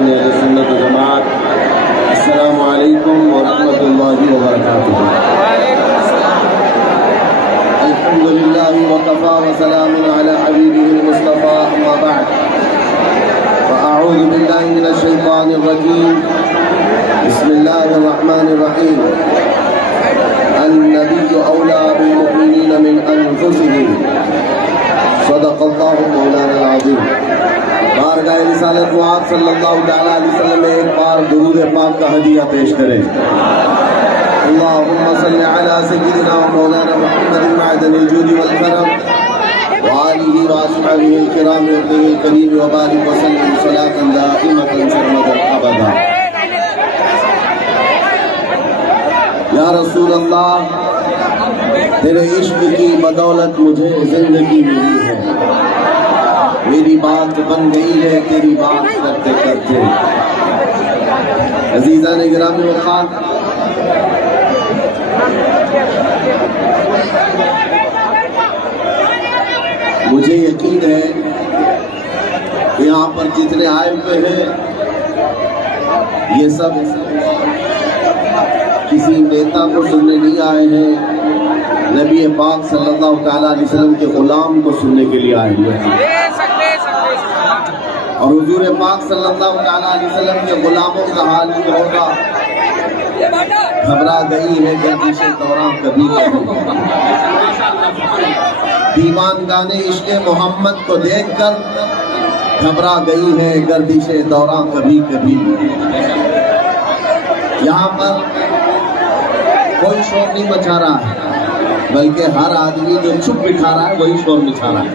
المجاہدین اہل سنت و جماعت، السلام علیکم ورحمۃ اللہ وبرکاتہ۔ الحمدللہ وکفی وسلام علی حبیبہ المصطفیٰ، اما بعد فاعوذ باللہ من الشیطان الرجیم، بسم اللہ الرحمن الرحیم۔ النبی اولیٰ بالمؤمنین من انفسہم، صدق اللہ مولانا العظیم۔ بارگاہ رسالت معاذ صلی اللہ تعالیٰ علیہ وسلم میں ایک بار درود پاک کا ہدیہ پیش کریں۔ اللہم صلی علی سیدنا و مولانا محمد معدن الجود والکرم وآلہ واصحابہ الکرام وابنہ الکریم وبارک وسلم صلاۃ دائمۃ سرمدا ابدا۔ یا رسول اللہ، تیرے عشق کی بدولت مجھے زندگی ملی ہے، میری بات بن گئی ہے تیری بات کرتے کرتے۔ عزیزان گرامی وقار، مجھے یقین ہے کہ یہاں پر جتنے آئے ہوئے ہیں یہ سب کسی نیتا کو سننے نہیں آئے ہیں، نبی پاک صلی اللہ تعالیٰ علیہ وسلم کے غلام کو سننے کے لیے آئے ہوئے ہیں۔ اور حضور پاک صلی اللہ تعالیٰ علیہ وسلم کے غلاموں کا حال یہ ہوگا، گھبرا گئی ہے گردش دوران کبھی کبھی، دیوان گانے عشق محمد کو دیکھ کر گھبرا گئی ہے گردش دوران کبھی کبھی۔ یہاں پر کوئی شور نہیں مچا رہا ہے، بلکہ ہر آدمی جو چپ بٹھا رہا ہے وہی شور مچا رہا ہے۔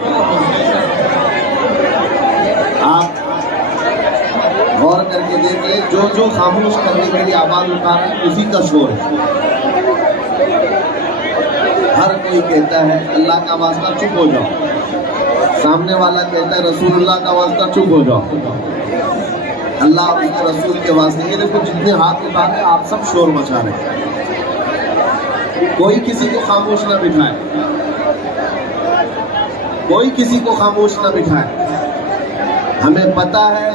آپ غور کر کے دیکھ لیں، جو خاموش کرنے کے لیے آواز اٹھا رہا ہے اسی کا شور ہے۔ ہر کوئی کہتا ہے اللہ کا واسطہ چپ ہو جاؤ، سامنے والا کہتا ہے رسول اللہ کا واسطہ چپ ہو جاؤ، اللہ اور اس کے رسول کے واسطے۔ یہ دیکھو جتنے ہاتھ اٹھا رہے ہیں آپ سب شور مچا رہے ہیں، کوئی کسی کو خاموش نہ بٹھائے، کوئی کسی کو خاموش نہ بٹھائے۔ ہمیں پتہ ہے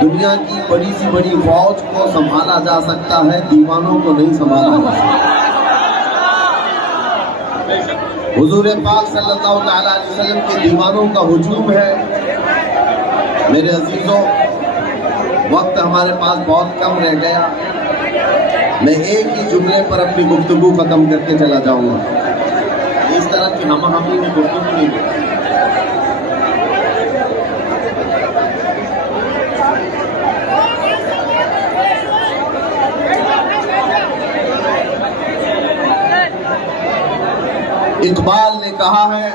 دنیا کی بڑی سی بڑی فوج کو سنبھالا جا سکتا ہے، دیوانوں کو نہیں سنبھالا جا سکتا۔ حضور پاک صلی اللہ تعالیٰ علیہ وسلم کے دیوانوں کا ہجوم ہے۔ میرے عزیزوں، وقت ہمارے پاس بہت کم رہ گیا، میں ایک ہی جملے پر اپنی گفتگو ختم کر کے چلا جاؤں گا، اس طرح کی ہم میں گفتگو نہیں ہے۔ اقبال نے کہا ہے،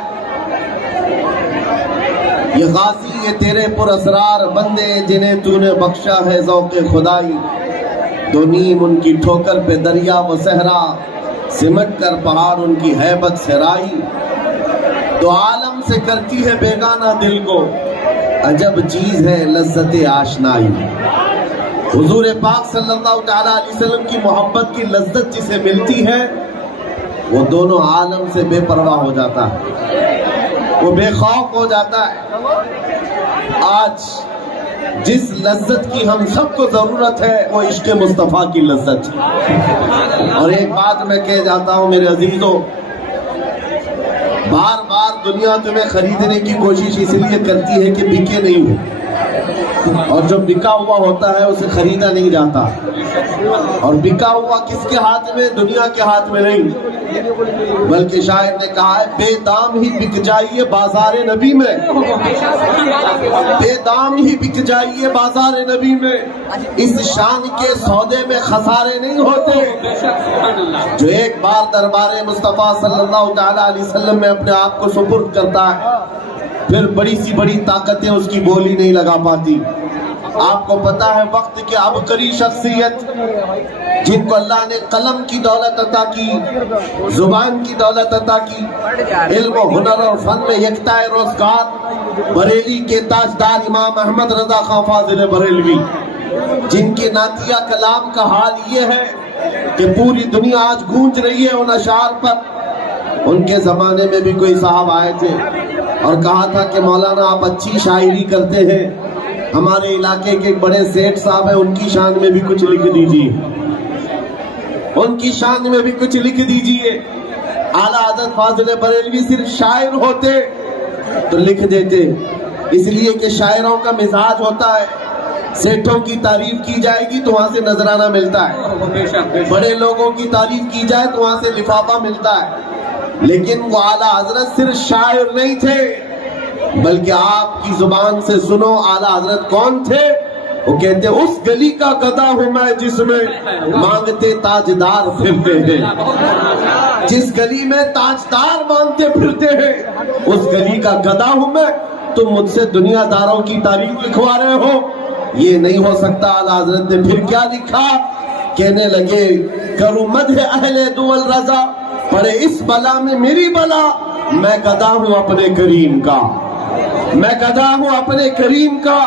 یہ غازی یہ تیرے پر اسرار بندے جنہیں تو نے بخشا ہے ذوق خدائی، دو نیم ان کی ٹھوکر پہ دریا و صحرا، سمٹ کر پہاڑ ان کی ہیبت سے رائی، تو عالم سے کرتی ہے بیگانہ دل کو، عجب چیز ہے لذت آشنائی۔ حضور پاک صلی اللہ تعالیٰ علیہ وسلم کی محبت کی لذت جسے ملتی ہے وہ دونوں عالم سے بے پرواہ ہو جاتا ہے، وہ بے خوف ہو جاتا ہے۔ آج جس لذت کی ہم سب کو ضرورت ہے وہ عشق مصطفیٰ کی لذت ہے۔ اور ایک بات میں کہہ جاتا ہوں میرے عزیزوں، بار بار دنیا تمہیں خریدنے کی کوشش اس لیے کرتی ہے کہ بکے نہیں ہو، اور جو بکا ہوا ہوتا ہے اسے خریدا نہیں جاتا، اور بکا ہوا کس کے ہاتھ میں؟ دنیا کے ہاتھ میں نہیں، بلکہ شاعر نے کہا ہے بے دام ہی بک جائیے بازار نبی میں، بے دام ہی بک جائیے بازار نبی میں، اس شان کے سودے میں خسارے نہیں ہوتے۔ جو ایک بار دربار مصطفیٰ صلی اللہ تعالیٰ علیہ وسلم میں اپنے آپ کو سپرد کرتا ہے، پھر بڑی سی بڑی طاقتیں اس کی بولی نہیں لگا پاتی۔ آپ کو پتا ہے وقت کے عبقری شخصیت جن کو اللہ نے قلم کی دولت عطا کی، زبان کی دولت عطا کی، علم و ہنر اور فن میں یکتا روزگار، بریلی کے تاجدار امام احمد رضا خان فاضل بریلوی، جن کے نعتیہ کلام کا حال یہ ہے کہ پوری دنیا آج گونج رہی ہے ان اشعار پر۔ ان کے زمانے میں بھی کوئی صاحب آئے تھے اور کہا تھا کہ مولانا آپ اچھی شاعری کرتے ہیں، ہمارے علاقے کے بڑے سیٹ صاحب ہیں، ان کی شان میں بھی کچھ لکھ دیجیے، ان کی شان میں بھی کچھ لکھ دیجیے۔ اعلیٰ حضرت فاضل بریلوی صرف شاعر ہوتے تو لکھ دیتے، اس لیے کہ شاعروں کا مزاج ہوتا ہے، سیٹوں کی تعریف کی جائے گی تو وہاں سے نذرانہ ملتا ہے، بڑے لوگوں کی تعریف کی جائے تو وہاں سے لفافہ ملتا ہے۔ لیکن وہ اعلیٰ حضرت صرف شاعر نہیں تھے، بلکہ آپ کی زبان سے سنو اعلیٰ حضرت کون تھے۔ وہ کہتے اس گلی کا گدھا ہوں میں جس میں مانگتے تاجدار پھرتے ہیں، جس گلی میں تاجدار مانگتے پھرتے ہیں اس گلی کا گدھا ہوں میں، تم مجھ سے دنیا داروں کی تعریف لکھوا رہے ہو، یہ نہیں ہو سکتا۔ اعلیٰ حضرت نے پھر کیا لکھا، کہنے لگے کروں مدح اہل دول رضا، پڑے اس بلا میں میری بلا، میں گدھا ہوں اپنے کریم کا، میں گدھا ہوں اپنے کریم کا،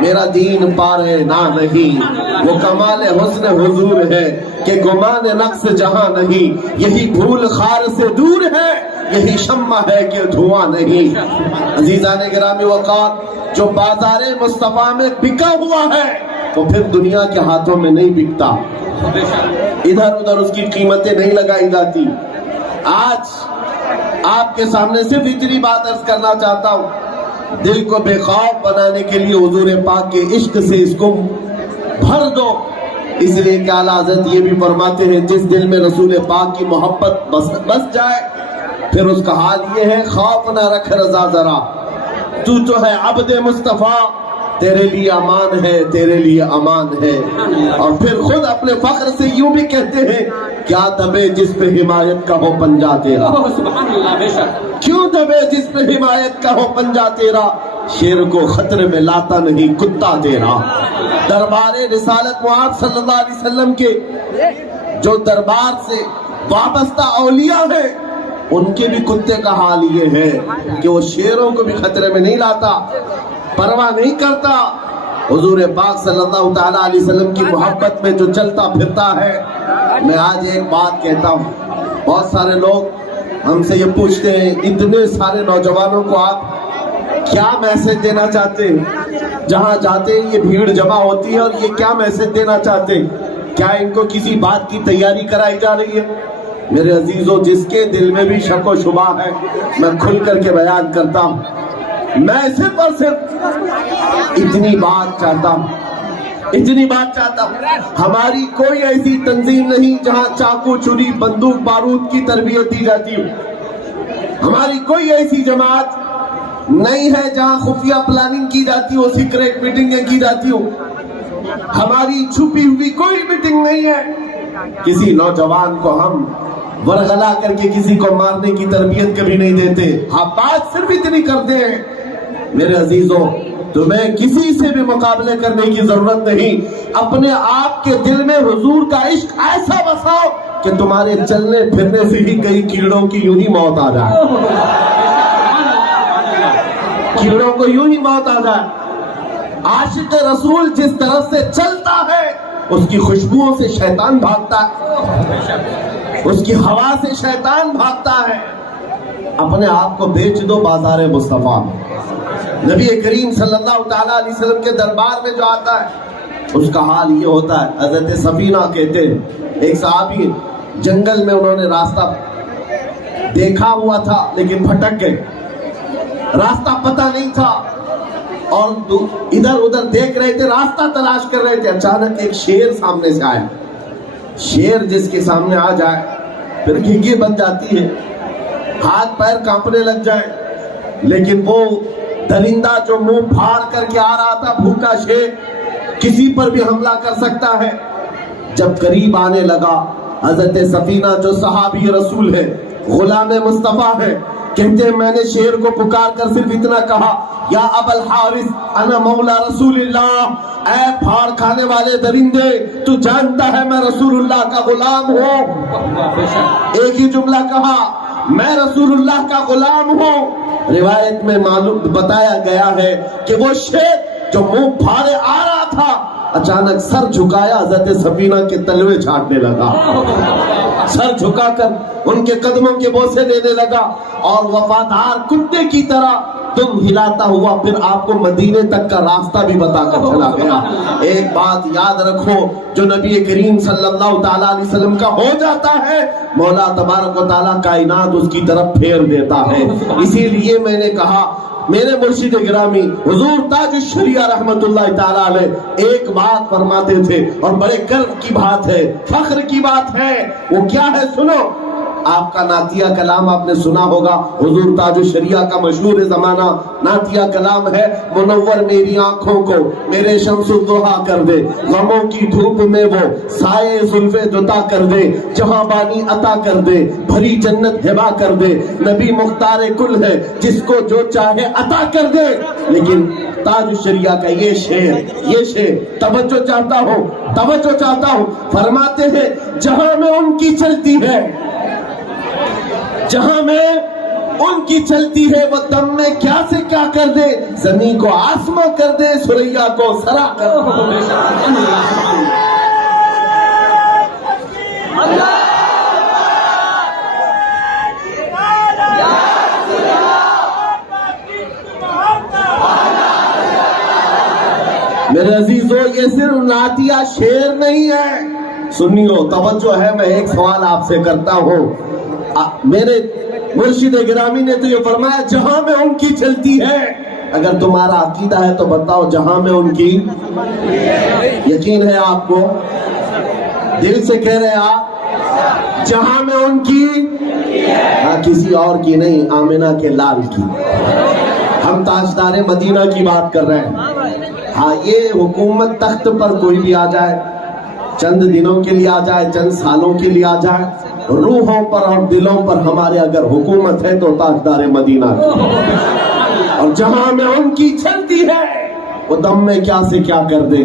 میرا دین پارے نہ نہیں، وہ کمال حسن حضور ہے کہ گمان نقص جہاں نہیں، یہی پھول خار سے دور ہے، یہی شمع ہے کہ دھواں نہیں۔ عزیزان گرامی وقار، جو بازار مصطفیٰ میں بکا ہوا ہے وہ پھر دنیا کے ہاتھوں میں نہیں بکتا، ادھر ادھر اس کی قیمتیں نہیں لگائی جاتی۔ آج آپ کے سامنے صرف اتنی بات عرض کرنا چاہتا ہوں، دل کو بے خوف بنانے کے لیے حضور پاک کے عشق سے اس کو بھر دو، اس لیے کہ اعلیٰ حضرت یہ بھی فرماتے ہیں جس دل میں رسول پاک کی محبت بس جائے پھر اس کا حال یہ ہے خوف نہ رکھ رضا ذرا، تو ہے عبد مصطفیٰ، تیرے لیے امان ہے، تیرے لیے امان ہے۔ اور پھر خود اپنے فخر سے یوں بھی کہتے ہیں کیا دبے جس پہ حمایت کا ہو پنجا تیرا، کیوں دبے جس پہ حمایت کا ہو پنجا تیرا، شیر کو خطرے میں لاتا نہیں کتا تیرا۔ دربار رسالت آپ صلی اللہ علیہ وسلم کے جو دربار سے وابستہ اولیاء ہیں ان کے بھی کتے کا حال یہ ہے کہ وہ شیروں کو بھی خطرے میں نہیں لاتا، پرواہ نہیں کرتا۔ حضور پاک صلی اللہ تعالیٰ علیہ وسلم کی محبت میں جو چلتا پھرتا ہے۔ میں آج ایک بات کہتا ہوں، بہت سارے لوگ ہم سے یہ پوچھتے ہیں اتنے سارے نوجوانوں کو آپ کیا میسج دینا چاہتے ہیں، جہاں جاتے ہیں یہ بھیڑ جمع ہوتی ہے اور یہ کیا میسج دینا چاہتے ہیں، کیا ان کو کسی بات کی تیاری کرائی جا رہی ہے؟ میرے عزیزوں، جس کے دل میں بھی شک و شبہ ہے میں کھل کر کے بیان کرتا ہوں، میں صرف اور صرف اتنی بات چاہتا ہوں، اتنی بات چاہتا ہوں، ہماری کوئی ایسی تنظیم نہیں جہاں چاقو چھری بندوق بارود کی تربیت دی جاتی ہو، ہماری کوئی ایسی جماعت نہیں ہے جہاں خفیہ پلاننگ کی جاتی ہو، سیکریٹ میٹنگیں کی جاتی ہو، ہماری چھپی ہوئی کوئی میٹنگ نہیں ہے۔ کسی نوجوان کو ہم ورغلا کر کے کسی کو مارنے کی تربیت کبھی نہیں دیتے، ہاں بات صرف اتنی کرتے ہیں۔ میرے عزیزوں، تمہیں کسی سے بھی مقابلے کرنے کی ضرورت نہیں، اپنے آپ کے دل میں حضور کا عشق ایسا بساؤ کہ تمہارے چلنے پھرنے سے ہی کئی کیڑوں کی یوں ہی موت آ جائے، کیڑوں کو یوں ہی موت آ جائے۔ عاشق رسول جس طرح سے چلتا ہے اس کی خوشبوؤں سے شیطان بھاگتا ہے، اس کی ہوا سے شیطان بھاگتا ہے۔ اپنے آپ کو بیچ دو بازار مصطفیٰ میں۔ نبی کریم صلی اللہ تعالیٰ علیہ وسلم کے دربار میں جو آتا ہے اس کا حال یہ ہوتا ہے۔ حضرت سفینہ کہتے ہیں ایک صحابی جنگل میں انہوں نے راستہ دیکھا ہوا تھا لیکن بھٹک گئے، راستہ پتہ نہیں تھا اور ادھر ادھر دیکھ رہے تھے، راستہ تلاش کر رہے تھے، اچانک ایک شیر سامنے سے آیا۔ شیر جس کے سامنے آ جائے پھر گھگی بن جاتی ہے، ہاتھ پیر کانپنے لگ جائے، لیکن وہ درندہ جو منہ پھاڑ کر کے آ رہا تھا، بھوکا شیر کسی پر بھی حملہ کر سکتا ہے، جب قریب آنے لگا حضرت سفینہ جو صحابی رسول ہے، غلام مصطفیٰ ہے، کہتے ہیں میں نے شیر کو پکار کر صرف اتنا کہا یا ابا الحارث انا مولا رسول اللہ، اے پھاڑ کھانے والے درندے تو جانتا ہے میں رسول اللہ کا غلام ہوں۔ ایک ہی جملہ کہا میں رسول اللہ کا غلام ہوں۔ روایت میں معلوم بتایا گیا ہے کہ وہ شیر جو منہ پھاڑے آ رہا تھا اچانک سر جھکایا، حضرت سفینہ کے تلوے چھاٹنے لگا، سر جھکا کر ان کے قدموں کے بوسے دینے لگا، اور وفادار کتے کی طرح تم ہلاتا ہوا پھر آپ کو مدینے تک کا راستہ بھی بتا کر چلا گیا۔ ایک بات یاد رکھو، جو نبی کریم صلی اللہ تعالیٰ علیہ وسلم کا ہو جاتا ہے، مولا تبارک و تعالیٰ کائنات اس کی طرف پھیر دیتا ہے۔ اسی لیے میں نے کہا، میرے مرشد گرامی حضور تاج الشریعہ رحمت اللہ تعالیٰ علیہ ایک بات فرماتے تھے، اور بڑے گرو کی بات ہے، فخر کی بات ہے، وہ کیا ہے سنو۔ آپ کا نعتیہ کلام آپ نے سنا ہوگا، حضور تاج الشریعہ کا مشہور زمانہ نعتیہ کلام ہے، منور میری آنکھوں کو میرے شمس الضحیٰ کر دے، غموں کی دھوپ میں وہ سائے زلف دتا کر دے، جہاں بانی عطا کر دے، بھری جنت ہبا کر دے، نبی مختار کل ہے جس کو جو چاہے عطا کر دے۔ لیکن تاج الشریعہ کا یہ شعر توجہ چاہتا ہوں، فرماتے ہیں جہاں میں ان کی چلتی ہے، جہاں میں ان کی چلتی ہے، وہ دم میں کیا سے کیا کر دے، زمین کو آسماں کر دے، سریا کو سرا کر دے۔ میرے عزیزو، یہ صرف نعتیہ شعر نہیں ہے، سنیو توجہ ہے، میں ایک سوال آپ سے کرتا ہوں۔ میرے مرشد گرامی نے تو یہ فرمایا جہاں میں ان کی چلتی ہے، اگر تمہارا عقیدہ ہے تو بتاؤ جہاں میں ان کی، یقین ہے آپ کو، دل سے کہہ رہے آپ، جہاں میں ان کی، ہاں کسی اور کی نہیں، آمنہ کے لال کی، ہم تاجدار مدینہ کی بات کر رہے ہیں۔ ہاں یہ حکومت تخت پر کوئی بھی آ جائے، چند دنوں کے لیے آ جائے، چند سالوں کے لیے آ جائے، روحوں پر اور دلوں پر ہمارے اگر حکومت ہے تو تاجدار مدینہ کی، اور جہاں میں ان کی چلتی ہے وہ دم میں کیا سے کیا کر دے۔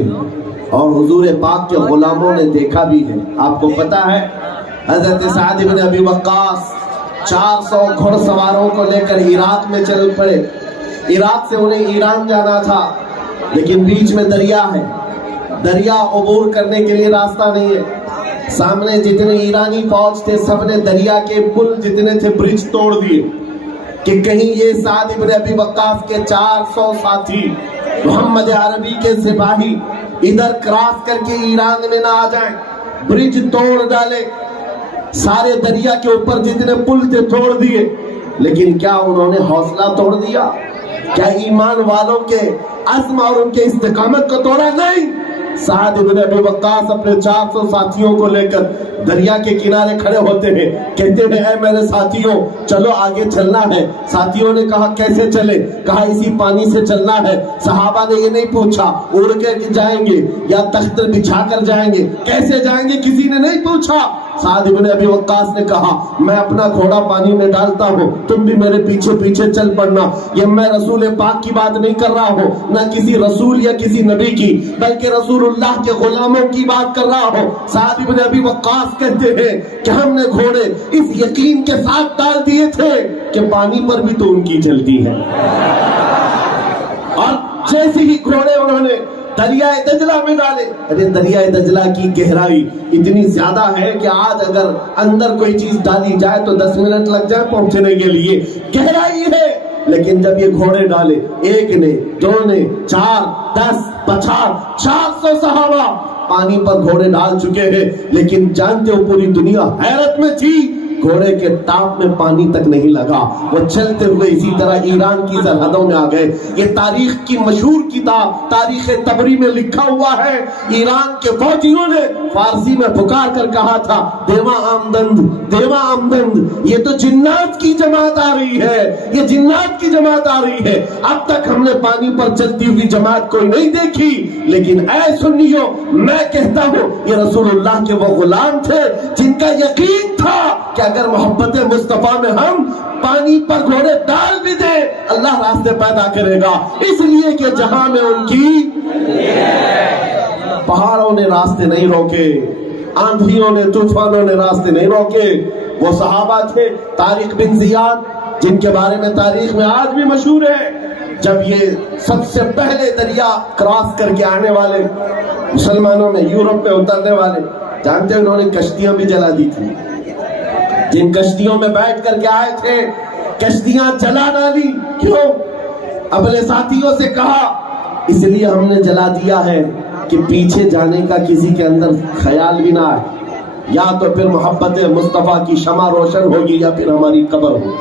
اور حضور پاک کے غلاموں نے دیکھا بھی ہے، آپ کو پتا ہے حضرت سعد بن ابی وقاص 400 گھڑ سواروں کو لے کر عراق میں چل پڑے، عراق سے انہیں ایران جانا تھا، لیکن بیچ میں دریا ہے، دریا عبور کرنے کے لیے راستہ نہیں ہے، سامنے جتنے ایرانی فوج تھے سب نے دریا کے پل جتنے تھے برج توڑ دیے کہ کہیں یہ سعد بن ابی وقاص کے 400 ساتھی محمد عربی کے سپاہی ادھر کراس کر کے ایران میں نہ آ جائیں، برج توڑ ڈالے، سارے دریا کے اوپر جتنے پل تھے توڑ دیے۔ لیکن کیا انہوں نے حوصلہ توڑ دیا؟ کیا ایمان والوں کے عزم اور ان کے استقامت کو توڑا؟ نہیں۔ سعد بن ابی وقاص اپنے 400 ساتھیوں کو لے کر دریا کے کنارے کھڑے ہوتے ہیں، کہتے ہیں اے میرے ساتھیوں چلو آگے چلنا ہے۔ ساتھیوں نے کہا کیسے چلے؟ کہا اسی پانی سے چلنا ہے۔ صحابہ نے یہ نہیں پوچھا اڑ کے جائیں گے یا تخت بچھا کر جائیں گے، کیسے جائیں گے کسی نے نہیں پوچھا۔ سعد بن ابی وقاص نے کہا میں اپنا گھوڑا پانی میں ڈالتا ہوں، تم بھی میرے پیچھے پیچھے چل پڑنا۔ یہ میں رسول پاک کی بات نہیں کر رہا ہوں، نہ کسی رسول یا کسی نبی کی، بلکہ رسول اللہ کے غلاموں کی بات کر رہا ہوں۔ سعد بن ابی وقاص کہتے ہیں کہ ہم نے گھوڑے اس یقین کے ساتھ ڈال دیے تھے کہ پانی پر بھی تو ان کی چلتی ہے، اور جیسے ہی گھوڑے انہوں نے دریائے دجلہ میں ڈالے، ارے دریائے دجلہ کی گہرائی اتنی زیادہ ہے کہ آج اگر اندر کوئی چیز ڈالی جائے تو 10 منٹ لگ جائے پہنچنے کے لیے، گہرائی ہے۔ لیکن جب یہ گھوڑے ڈالے، ایک نے، دو نے، 4، 10، 50، 400 صحابہ پانی پر گھوڑے ڈال چکے ہیں، لیکن جانتے ہو پوری دنیا حیرت میں تھی، گھوڑے کے ٹاپ میں پانی تک نہیں لگا، وہ چلتے ہوئے اسی طرح ایران کی سرحدوں میں آ گئے۔ یہ تاریخ کی مشہور کتاب تاریخ تبری میں لکھا ہوا ہے، ایران کے فوجیوں نے فارسی میں پکار کر کہا تھا دیوا آمدند، دیوا آمدند، یہ تو جنات کی جماعت آ رہی ہے، یہ جنات کی جماعت آ رہی ہے۔ اب تک ہم نے پانی پر چلتی ہوئی جماعت کوئی نہیں دیکھی، لیکن اے سنیو میں کہتا ہوں یہ رسول اللہ کے وہ غلام تھے جن کا یقین تھا کہ اگر محبت مصطفیٰ میں ہم پانی پر گھوڑے ڈال بھی دیں اللہ راستے پیدا کرے گا، اس لیے کہ جہاں میں ان کی، پہاڑوں نے راستے نہیں روکے، آندھیوں نے، طوفانوں نے راستے نہیں روکے۔ وہ صحابہ تھے طارق بن زیاد جن کے بارے میں تاریخ میں آج بھی مشہور ہے، جب یہ سب سے پہلے دریا کراس کر کے آنے والے مسلمانوں میں یورپ میں اترنے والے جانتے ہیں انہوں نے کشتیاں بھی جلا دی تھی. جن کشتیوں میں بیٹھ کر کے آئے تھے کشتیاں جلا ڈالی. کیوں؟ اپنے ساتھیوں سے کہا اس لیے ہم نے جلا دیا ہے کہ پیچھے جانے کا کسی کے اندر خیال بھی نہ آئے. یا تو پھر محبت مصطفیٰ کی شمع روشن ہوگی یا پھر ہماری قبر ہوگی.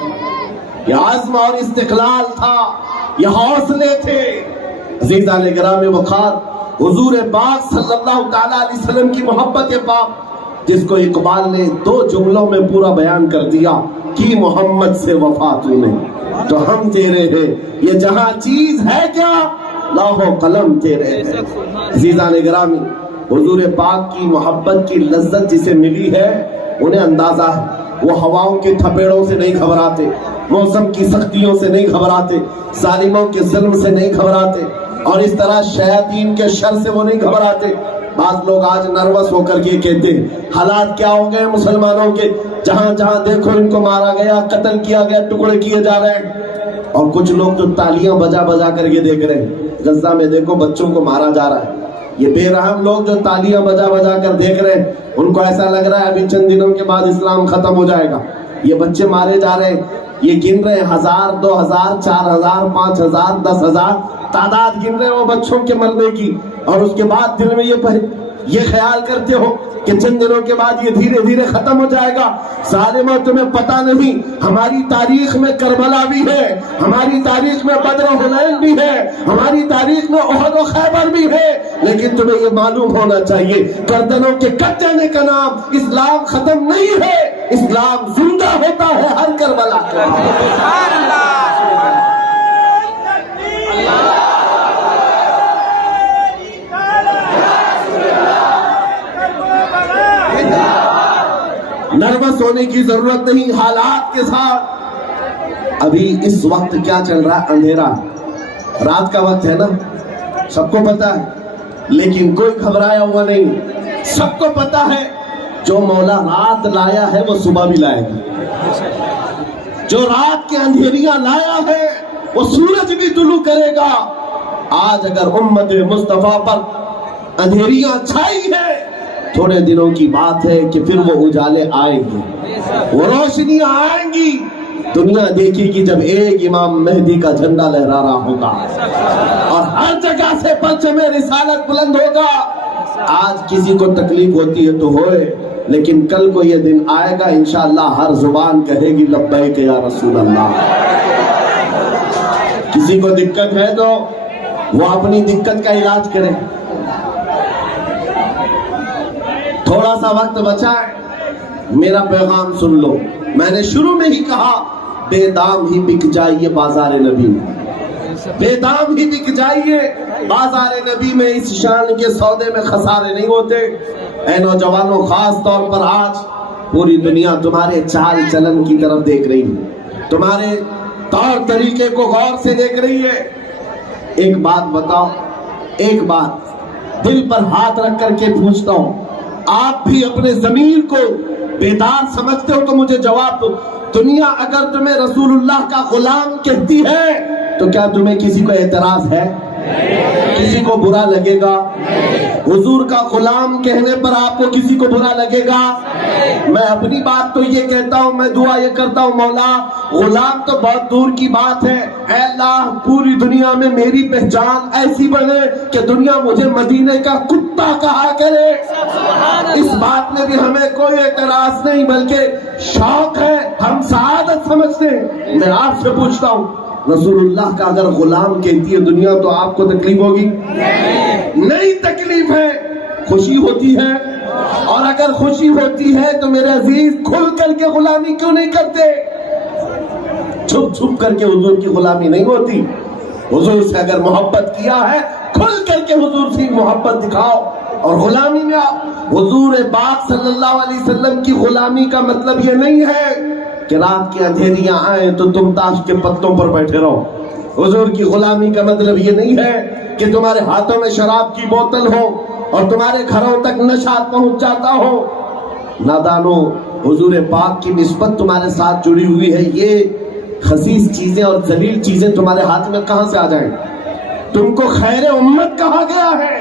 یہ عزم اور استقلال تھا، یہ حوصلے تھے. عزیزان گرامی وقار، حضور پاک صلی اللہ تعالیٰ علیہ وسلم کی محبت پاک جس کو اقبال نے 2 جملوں میں پورا بیان کر دیا کہ محمد سے وفا تو نے تو ہم تیرے ہیں، یہ جہاں چیز ہے کیا لوح و قلم تیرے. عزیزان گرامی، حضور پاک کی محبت کی لذت جسے ملی ہے انہیں اندازہ ہے. وہ ہواؤں کے تھپیڑوں سے نہیں گھبراتے، موسم کی سختیوں سے نہیں گھبراتے، ظالموں کے ظلم سے نہیں گھبراتے، اور اس طرح شیاطین کے شر سے وہ نہیں گھبراتے. بعض لوگ آج نروس ہو کر کے کہتے ہیں حالات کیا ہو گئے مسلمانوں کے، جہاں جہاں دیکھو ان کو مارا گیا، قتل کیا گیا، ٹکڑے کیے جا رہے ہیں. اور کچھ لوگ تو تالیاں بجا بجا کر کے دیکھ رہے ہیں. غزہ میں دیکھو بچوں کو مارا جا رہا ہے. یہ بے رحم لوگ جو تالیاں بجا بجا کر دیکھ رہے ہیں ان کو ایسا لگ رہا ہے ابھی چند دنوں کے بعد اسلام ختم ہو جائے گا. یہ بچے مارے جا رہے ہیں، یہ گن رہے ہیں 1000 2000 4000 5000 10,000 تعداد گن رہے ہیں وہ بچوں کے مرنے کی. اور اس کے بعد دل میں یہ خیال کرتے ہو کہ چند دنوں کے بعد یہ دھیرے دھیرے ختم ہو جائے گا. ظالموں تمہیں پتہ نہیں ہماری تاریخ میں کربلا بھی ہے، ہماری تاریخ میں بدر و حنین بھی ہے، ہماری تاریخ میں احد و خیبر بھی ہے. لیکن تمہیں یہ معلوم ہونا چاہیے گردنوں کے کٹ جانے کا نام اسلام ختم نہیں ہے، اسلام زندہ ہوتا ہے ہر کربلا کے بعد. نروس ہونے کی ضرورت نہیں حالات کے ساتھ. ابھی اس وقت کیا چل رہا ہے؟ اندھیرا، رات کا وقت ہے نا، سب کو پتا ہے، لیکن کوئی گھبرایا ہوا نہیں. سب کو پتا ہے جو مولا رات لایا ہے وہ صبح بھی لائے گا، جو رات کے اندھیریاں لایا ہے وہ سورج بھی طلوع کرے گا. آج اگر امت مصطفیٰ پر اندھیریاں چھائی ہے تھوڑے دنوں کی بات ہے کہ پھر وہ اجالے آئیں گے، وہ روشنیاں آئیں گی. دنیا دیکھے گی جب ایک امام مہدی کا جھنڈا لہرا رہا ہوگا اور ہر جگہ سے پرچم رسالت بلند ہوگا. آج کسی کو تکلیف ہوتی ہے تو ہوئے، لیکن کل کو یہ دن آئے گا انشاءاللہ ہر زبان کہے گی لبیک یا رسول اللہ. کسی کو دقت ہے تو وہ اپنی دقت کا علاج کرے. تھوڑا سا وقت بچا ہے، میرا پیغام سن لو. میں نے شروع میں ہی کہا بے دام ہی بک جائیے بازار نبی میں، بے دام ہی بک جائیے بازار نبی میں. اس شان کے سودے میں خسارے نہیں ہوتے. اے نوجوانوں، خاص طور پر آج پوری دنیا تمہارے چال چلن کی طرف دیکھ رہی ہے، تمہارے طور طریقے کو غور سے دیکھ رہی ہے. ایک بات بتاؤ، ایک بات دل پر ہاتھ رکھ کر کے پوچھتا ہوں، آپ بھی اپنے ضمیر کو بیدار سمجھتے ہو تو مجھے جواب دو. دنیا اگر تمہیں رسول اللہ کا غلام کہتی ہے تو کیا تمہیں کسی کو اعتراض ہے؟ کسی کو برا لگے گا؟ حضور کا غلام کہنے پر آپ کو کسی کو برا لگے گا؟ میں اپنی بات تو یہ کہتا ہوں، میں دعا یہ کرتا ہوں مولا غلام تو بہت دور کی بات ہے. اے اللہ پوری دنیا میں میری پہچان ایسی بنے کہ دنیا مجھے مدینے کا کتا کہا کرے. اس بات میں بھی ہمیں کوئی اعتراض نہیں بلکہ شوق ہے، ہم سعادت سمجھتے ہیں. میں آپ سے پوچھتا ہوں رسول اللہ کا اگر غلام کہتی ہے دنیا تو آپ کو تکلیف ہوگی؟ نہیں تکلیف ہے، خوشی ہوتی ہے. اور اگر خوشی ہوتی ہے تو میرے عزیز کھل کر کے غلامی کیوں نہیں کرتے؟ چھپ چھپ کر کے حضور کی غلامی نہیں ہوتی. حضور سے اگر محبت کیا ہے کھل کر کے حضور سے محبت دکھاؤ اور غلامی میں آؤ. حضور پاک صلی اللہ علیہ وسلم کی غلامی کا مطلب یہ نہیں ہے کہ رات کی اندھیریاں آئیں تو تم تاش کے پتوں پر بیٹھے رہو. حضور کی غلامی کا مطلب یہ نہیں ہے کہ تمہارے ہاتھوں میں شراب کی بوتل ہو اور تمہارے گھروں تک نشہ پہنچ جاتا ہو. نادانو، حضور پاک کی نسبت تمہارے ساتھ جڑی ہوئی ہے. یہ خسیس چیزیں اور ذلیل چیزیں تمہارے ہاتھ میں کہاں سے آ جائیں؟ تم کو خیر امت کہا گیا ہے،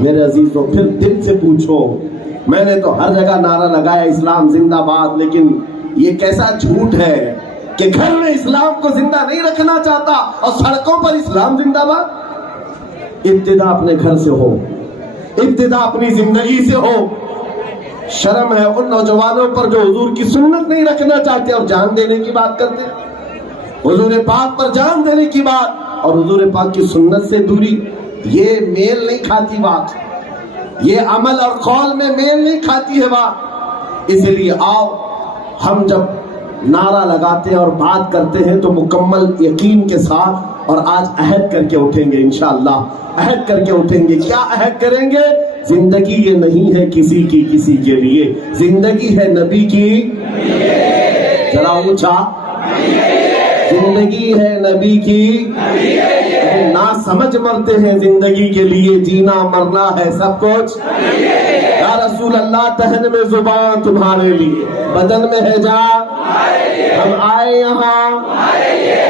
میرے عزیزوں پھر دل سے پوچھو، میں نے تو ہر جگہ نعرہ لگایا اسلام زندہ باد، لیکن یہ کیسا جھوٹ ہے کہ گھر میں اسلام کو زندہ نہیں رکھنا چاہتا اور سڑکوں پر اسلام زندہ باد؟ ابتدا اپنے گھر سے ہو، ابتدا اپنی زندگی سے ہو۔ شرم ہے ان نوجوانوں پر جو حضور کی سنت نہیں رکھنا چاہتے اور جان دینے کی بات کرتے، حضور پاک پر جان دینے کی بات اور حضور پاک کی سنت سے دوری، یہ میل نہیں کھاتی بات، یہ عمل اور قول میں میل نہیں کھاتی ہے بات۔ اس لیے آؤ ہم جب نعرہ لگاتے ہیں اور بات کرتے ہیں تو مکمل یقین کے ساتھ اور آج عہد کر کے اٹھیں گے، انشاءاللہ عہد کر کے اٹھیں گے۔ کیا عہد کریں گے؟ زندگی یہ نہیں ہے کسی کی کسی کے لیے، زندگی ہے نبی کی، ذرا اونچا، زندگی ہے نبی کی، نہ سمجھ مرتے ہیں زندگی کے لیے، جینا مرنا ہے سب کچھ۔ یا رسول اللہ دہن میں زبان تمہارے لیے، بدن میں ہے جان، ہم آئے یہاں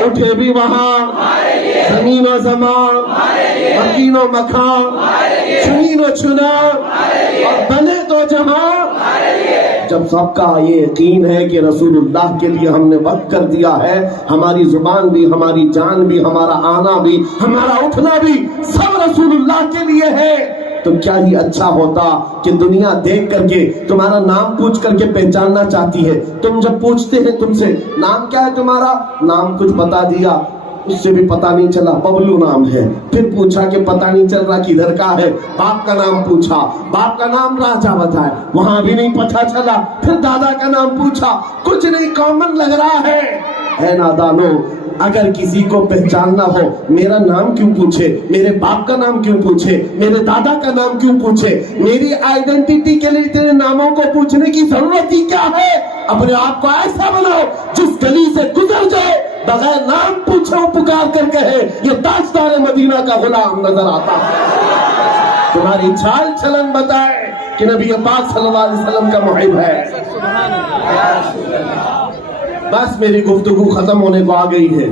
اٹھے بھی وہاں، زمین و زمان، مکین و مکان، چنین و چنا اور بنے تو جہاں۔ جب سب کا یہ یقین ہے کہ رسول اللہ کے لیے ہم نے وقت کر دیا ہے، ہماری زبان بھی، ہماری جان بھی، ہمارا آنا بھی، ہمارا اٹھنا بھی سب رسول اللہ کے لیے ہے، تو کیا ہی اچھا ہوتا کہ دنیا دیکھ کر کے تمہارا نام پوچھ کر کے پہچاننا چاہتی ہے۔ تم جب پوچھتے ہیں تم سے نام کیا ہے تمہارا، نام کچھ بتا دیا، اس سے بھی پتہ نہیں چلا ببلو نام ہے، پھر پوچھا کہ پتہ نہیں چل رہا کدھر کا ہے، باپ کا نام پوچھا، باپ کا نام راجا بتائے، وہاں بھی نہیں پتہ چلا، پھر دادا کا نام پوچھا، کچھ نہیں کامن لگ رہا ہے۔ اے نادانو، اگر کسی کو پہچاننا ہو میرا نام کیوں پوچھے، میرے باپ کا نام کیوں پوچھے، میرے دادا کا نام کیوں پوچھے، میری آئیڈینٹی کے لیے تیرے ناموں کو پوچھنے کی ضرورت ہی کیا ہے؟ اپنے آپ کو ایسا بناؤ جس گلی سے گزر جائے بغیر نام پوچھے پکار کر کہے یہ تاجدار مدینہ کا غلام نظر آتا ہے۔ تمہاری چال چلن بتائے کہ نبی پاک صلی اللہ علیہ وسلم کا محب ہے۔ بس میری گفتگو ختم ہونے کو آ گئی ہے،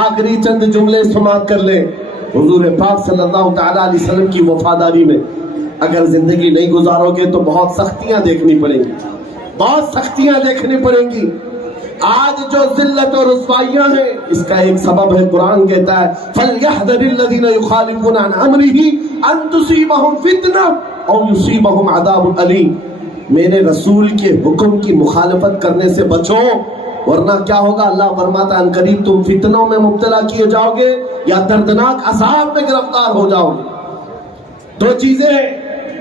آخری چند جملے سماعت کر لیں۔ حضور پاک صلی اللہ تعالیٰ علیہ وسلم کی وفاداری میں اگر زندگی نہیں گزارو گے تو بہت سختیاں دیکھنی پڑیں گی، بہت سختیاں دیکھنی پڑیں گی۔ آج جو ذلت اور رسوائیاں ہیں اس کا ایک سبب ہے، قرآن کہتا ہے فَلْيَحْذَرِ الَّذِينَ يُخَالِفُونَ عَنْ أَمْرِهِ أَن تُصِيبَهُمْ فِتْنَةٌ أَوْ يُصِيبَهُمْ عَذَابٌ أَلِيمٌ۔ میرے رسول کے حکم کی مخالفت کرنے سے بچو، ورنہ کیا ہوگا؟ اللہ فرماتا ہے عنقریب تم فتنوں میں مبتلا کیے جاؤ گے یا دردناک عذاب میں گرفتار ہو جاؤ گے۔ دو چیزیں،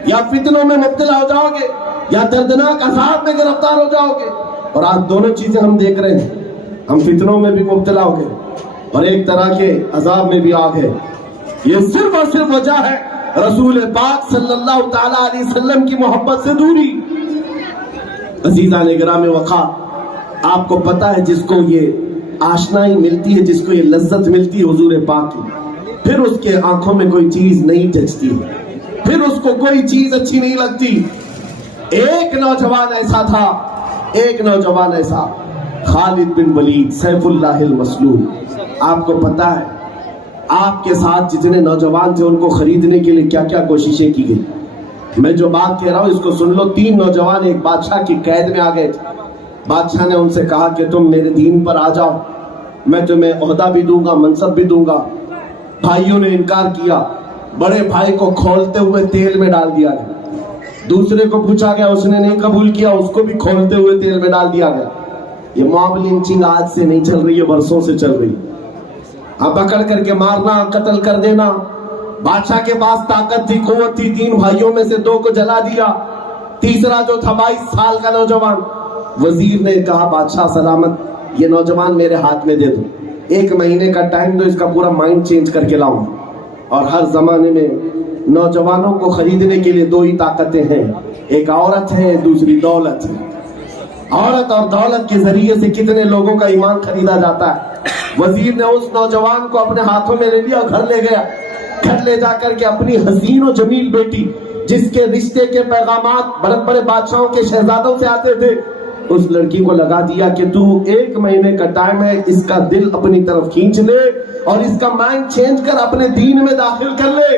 یا فتنوں میں مبتلا ہو جاؤ گے یا دردناک عذاب میں گرفتار ہو جاؤ گے، اور آج دونوں چیزیں ہم دیکھ رہے ہیں، ہم فتنوں میں بھی مبتلا ہو گئے اور ایک طرح کے عذاب میں بھی آ گئے۔ یہ صرف اور صرف وجہ ہے رسول پاک صلی اللہ تعالیٰ علیہ وسلم کی محبت سے دوری۔ عزیزان گرامی وقار، آپ کو پتہ ہے جس کو یہ آشنائی ملتی ہے، جس کو یہ لذت ملتی ہے حضور پاک کی، پھر اس کے آنکھوں میں کوئی چیز نہیں جچتی، پھر اس کو کوئی چیز اچھی نہیں لگتی۔ ایک نوجوان ایسا تھا، ایک نوجوان ایسا خالد بن ولید سیف اللہ المسلول۔ آپ کو پتہ ہے آپ کے ساتھ جتنے نوجوان تھے ان کو خریدنے کے لیے کیا کیا کوششیں کی گئی۔ میں جو بات کہہ رہا ہوں اس کو سن لو۔ 3 نوجوان ایک بادشاہ کی قید میں آ گئے تھے۔ بادشاہ نے ان سے کہا کہ تم میرے دین پر آ جاؤ، میں تمہیں عہدہ بھی دوں گا، منصب بھی دوں گا۔ بھائیوں نے انکار کیا، بڑے بھائی کو کھولتے ہوئے تیل میں ڈال دیا گیا، دوسرے کو پوچھا گیا، اس نے نہیں قبول کیا، اس کو بھی کھولتے ہوئے تیل میں ڈال دیا گیا۔ یہ موب لنچنگ آج سے نہیں چل رہی ہے، برسوں سے چل رہی ہے۔ اب پکڑ کر کے مارنا، قتل کر دینا۔ بادشاہ کے پاس طاقت تھی، قوت تھی، 3 بھائیوں میں سے 2 کو جلا دیا، تیسرا جو تھا 22 سال کا نوجوان، وزیر نے کہا بادشاہ سلامت، یہ نوجوان میرے ہاتھ میں دے دو، 1 مہینے کا ٹائم دو، اس کا پورا مائنڈ چینج کر کے لاؤں۔ اور ہر زمانے میں نوجوانوں کو خریدنے کے لیے 2 ہی طاقتیں ہیں، ایک عورت ہے، دوسری دولت ہے۔ عورت اور دولت کے ذریعے سے کتنے لوگوں کا ایمان خریدا جاتا ہے۔ وزیر نے اس نوجوان کو اپنے ہاتھوں میں لے لیا اور گھر لے گیا۔ گھر لے جا کر کے اپنی حسین و جمیل بیٹی، جس کے رشتے کے پیغامات بڑے بڑے بادشاہوں کے شہزادوں سے آتے تھے، اس لڑکی کو لگا دیا کہ تو 1 مہینے کا ٹائم ہے، اس کا دل اپنی طرف کھینچ لے اور اس کا مائنڈ چینج کر اپنے دین میں داخل کر لے۔